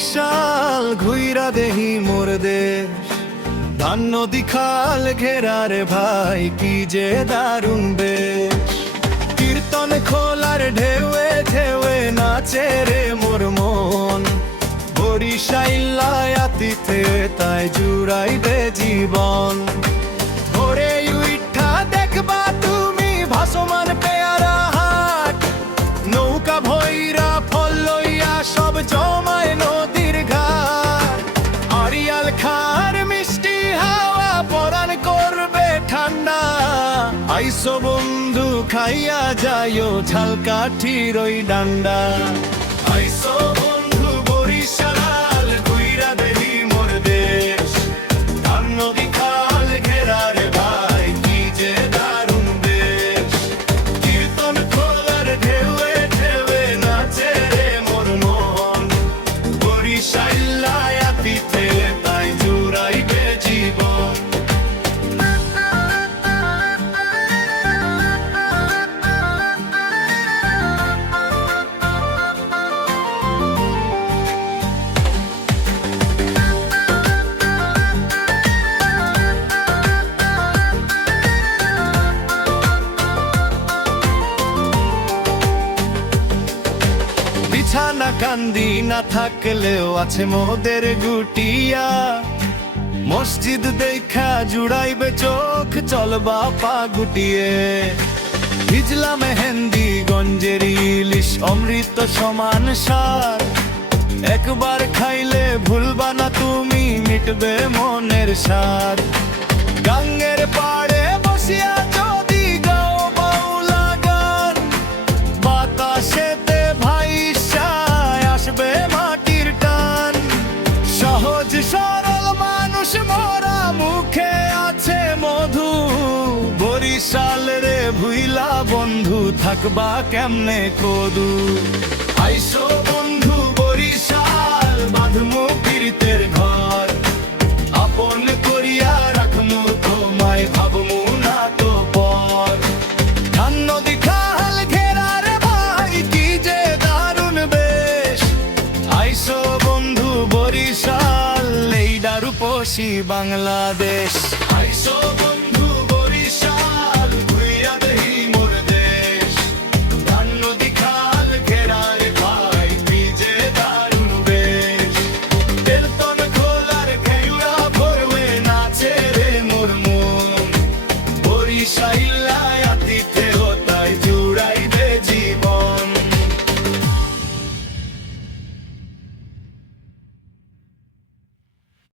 বরিশাল ঘুইরা দেহি মোর দেশ, ধান নদী খাল ঘেরা রে ভাই কি যে দারুণ বেশ। কীর্তন খোলার ঢেউয়ে ঢেউয়ে নাচে রে মোর মন, বরিশাইল্লা আতিথে তাই জুড়াই দে জীবন। ভোরে উইঠা দেখবা তুমি ভাসমান পেয়ারা হাট, নৌকা ভৈরা ফল লইয়া সব জমায় নদীর ঘাট। আরিয়াল খার মিষ্টি হাওয়া পরাণ করবে ঠান্ডা, আইসো বন্ধু খাইয়া যাইও ঝাল কাঠির ওই ডান্ডা। আইসো বন্ধু বরিশাল ঘুইরা দেহি মোর দেশ, ধান নদী খাল ঘেরা রে ভাই কি যে দারুণ বেশ। কীর্তন খোলার ঢেউয়ে ঢেউয়ে নাচে রে মোর মন, বরিশাইল্লা আতিথে তাই জুড়াইবে জীবন। বিছানা কান্দি না থাকলেও আছে মোদের গুটিয়া, মসজিদ দেখা জুড়াইবে চোখ চলবা পা গুটিয়ে। ভিজলা মেহেন্দি গঞ্জের ইলিশ অমৃত সমান সার, একবার খাইলে ভুলবা না তুমি মিটবে মনের স্বাদ। গাঙ্গের পাড়ে বসিয়া যদি গাও বাউলা গান, বাতাসেতে ভাইসায় আসবে মাটির টান। সহজ সরল মানুষ মোরা মুখে আছে মধু, বরিশাল রে ভুইলা বন্ধু থাকবা কেমনে কদু। আইসো বন্ধু বরিশাল বাঁধমু কীর্তের ঘর, আপন করিয়া রাখমু তোমায় ভাবমু না তো পর। ধান নদী খাল ঘেরা রে ভাই কি যে দারুণ বেশ। আইসো বন্ধু বরিশাল এই রূপসী বাংলাদেশ। আইসো